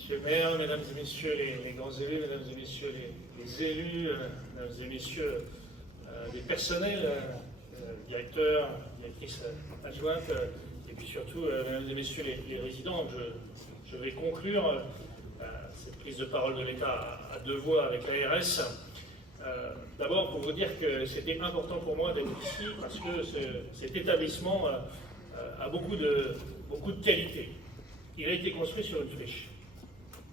Monsieur le maire, mesdames et messieurs les grands élus, mesdames et messieurs les élus, mesdames et messieurs les personnels, directeurs, directrices adjointes, et puis surtout, mesdames et messieurs les résidents, je vais conclure cette prise de parole de l'État à deux voix avec l'ARS. D'abord pour vous dire que c'était important pour moi d'être ici parce que cet établissement a beaucoup de qualité. Il a été construit sur une friche.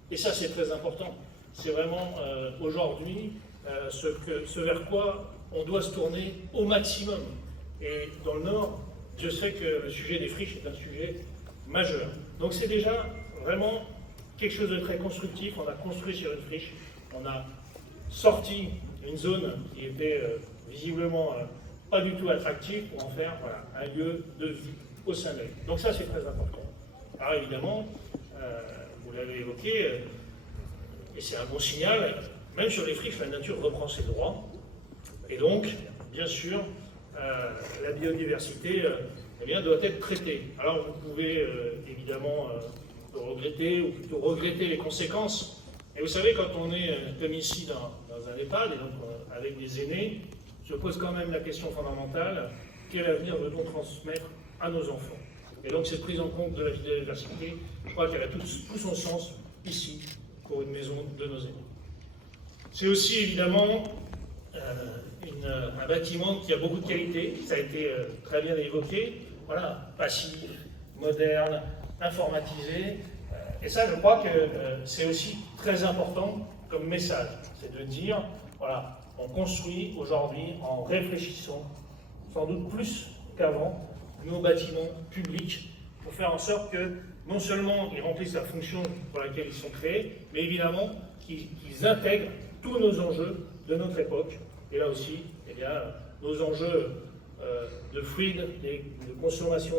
Et ça, c'est très important. C'est vraiment aujourd'hui ce vers quoi on doit se tourner au maximum. Et dans le Nord, je sais que le sujet des friches est un sujet majeur. Donc c'est déjà vraiment quelque chose de très constructif. On a construit sur une friche. On a sorti une zone qui était visiblement pas du tout attractive pour en faire un lieu de vie au sein de l'île. Donc ça, c'est très important. Alors évidemment, vous l'avez évoqué, et c'est un bon signal, même sur les friches, la nature reprend ses droits. Et donc, bien sûr, la biodiversité doit être traitée. Alors vous pouvez évidemment le regretter, ou plutôt regretter les conséquences. Et vous savez, quand on est comme ici dans un EHPAD, et donc avec des aînés, se pose quand même la question fondamentale, quel avenir veut-on transmettre à nos enfants? Et donc cette prise en compte de la biodiversité, je crois qu'elle a tout son sens ici, pour une maison de nos aînés. C'est aussi évidemment un bâtiment qui a beaucoup de qualité, ça a été très bien évoqué, voilà, passif, moderne, informatisé, et ça je crois que c'est aussi très important comme message, c'est de dire, voilà, on construit aujourd'hui en réfléchissant, sans doute plus qu'avant, nos bâtiments publics pour faire en sorte que non seulement ils remplissent la fonction pour laquelle ils sont créés, mais évidemment qu'ils intègrent tous nos enjeux de notre époque. Et là aussi, eh bien, nos enjeux de fluide, de consommation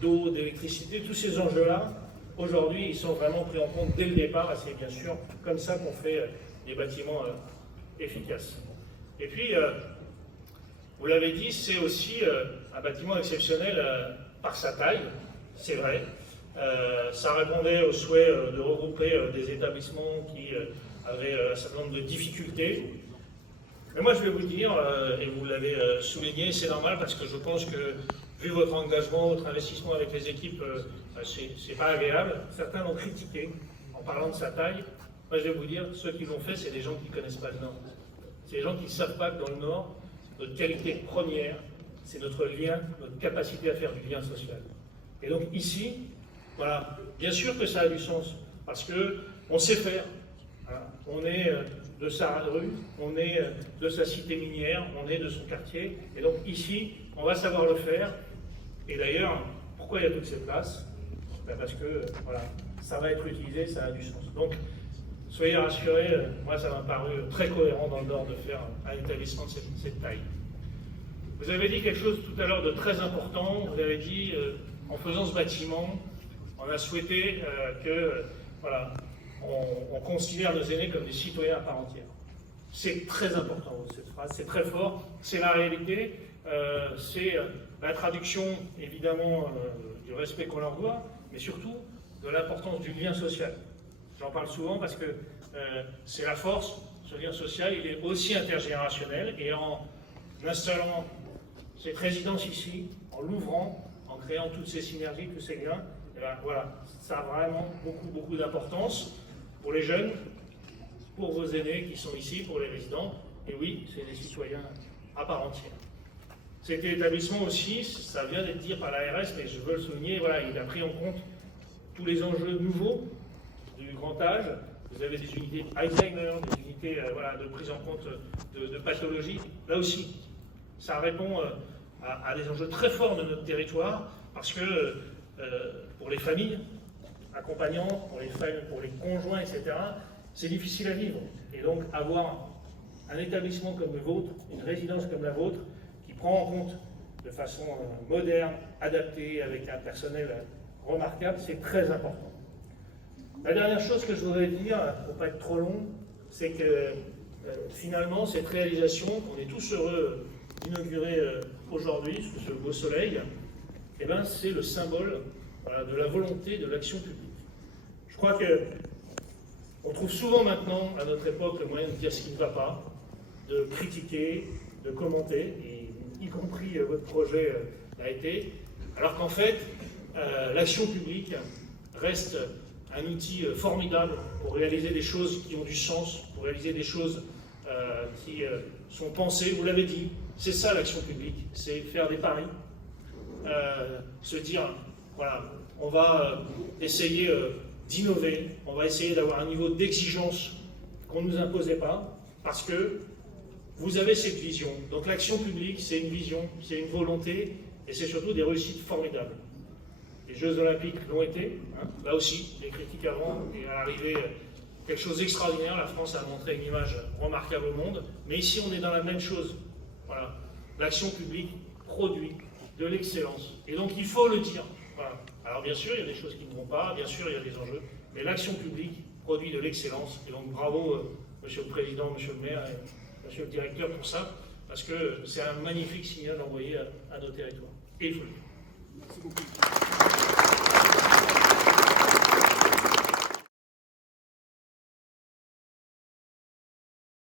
d'eau, d'électricité, tous ces enjeux-là, aujourd'hui, ils sont vraiment pris en compte dès le départ, et c'est bien sûr comme ça qu'on fait des bâtiments efficaces. Et puis, vous l'avez dit, c'est aussi un bâtiment exceptionnel par sa taille, c'est vrai. Ça répondait au souhait de regrouper des établissements qui avaient un certain nombre de difficultés. Mais moi je vais vous le dire, et vous l'avez souligné, c'est normal parce que je pense que, vu votre engagement, votre investissement avec les équipes, c'est pas agréable. Certains l'ont critiqué en parlant de sa taille. Moi je vais vous dire, ceux qui l'ont fait, c'est des gens qui ne connaissent pas le Nord. C'est des gens qui ne savent pas que dans le Nord, notre qualité première, c'est notre lien, notre capacité à faire du lien social. Et donc ici, voilà, bien sûr que ça a du sens, parce qu'on sait faire. Voilà. On est de sa rue, on est de sa cité minière, on est de son quartier, et donc ici, on va savoir le faire. Et d'ailleurs, pourquoi il y a toutes ces places? Ben parce que voilà, ça va être utilisé, ça a du sens. Donc, soyez rassurés, moi ça m'a paru très cohérent dans le Nord de faire un établissement de cette taille. Vous avez dit quelque chose tout à l'heure de très important, vous avez dit, en faisant ce bâtiment, on a souhaité que, voilà, on considère nos aînés comme des citoyens à part entière. C'est très important cette phrase, c'est très fort, c'est la réalité, c'est la traduction évidemment du respect qu'on leur doit, mais surtout de l'importance du lien social. J'en parle souvent parce que c'est la force, ce lien social, il est aussi intergénérationnel, et en installant cette résidence ici, en l'ouvrant, en créant toutes ces synergies, tous ces liens, et ben voilà, ça a vraiment beaucoup d'importance pour les jeunes, pour vos aînés qui sont ici, pour les résidents, et oui, c'est des citoyens à part entière. Cet établissement aussi, ça vient d'être dit par l'ARS, mais je veux le souligner, voilà, il a pris en compte tous les enjeux nouveaux du grand âge. Vous avez des unités Alzheimer, des unités voilà, de prise en compte de pathologies. Là aussi, ça répond à des enjeux très forts de notre territoire, parce que pour les familles accompagnantes, pour les conjoints, etc., c'est difficile à vivre. Et donc avoir un établissement comme le vôtre, une résidence comme la vôtre, qui prend en compte de façon moderne, adaptée, avec un personnel remarquable, c'est très important. La dernière chose que je voudrais dire, pour ne pas être trop long, c'est que finalement, cette réalisation, qu'on est tous heureux d'inaugurer aujourd'hui, sous ce beau soleil, eh ben, c'est le symbole, voilà, de la volonté de l'action publique. Je crois que On trouve souvent maintenant, à notre époque, le moyen de dire ce qui ne va pas, de critiquer, de commenter, y compris votre projet l'a été, alors qu'en fait, l'action publique reste un outil formidable pour réaliser des choses qui ont du sens, pour réaliser des choses qui sont pensées, vous l'avez dit, c'est ça l'action publique, c'est faire des paris, se dire, voilà, on va essayer d'innover, on va essayer d'avoir un niveau d'exigence qu'on ne nous imposait pas, parce que vous avez cette vision. Donc l'action publique, c'est une vision, c'est une volonté, et c'est surtout des réussites formidables. Les Jeux Olympiques l'ont été, hein, là aussi, les critiques avant, et à l'arrivée, quelque chose d'extraordinaire. La France a montré une image remarquable au monde, mais ici, on est dans la même chose. Voilà. L'action publique produit de l'excellence. Et donc, il faut le dire. Voilà. Alors, bien sûr, il y a des choses qui ne vont pas, bien sûr, il y a des enjeux, mais l'action publique produit de l'excellence. Et donc, bravo, Monsieur le Président, Monsieur le Maire et Monsieur le Directeur pour ça, parce que c'est un magnifique signal envoyé à nos territoires. Et il faut le dire. Merci beaucoup.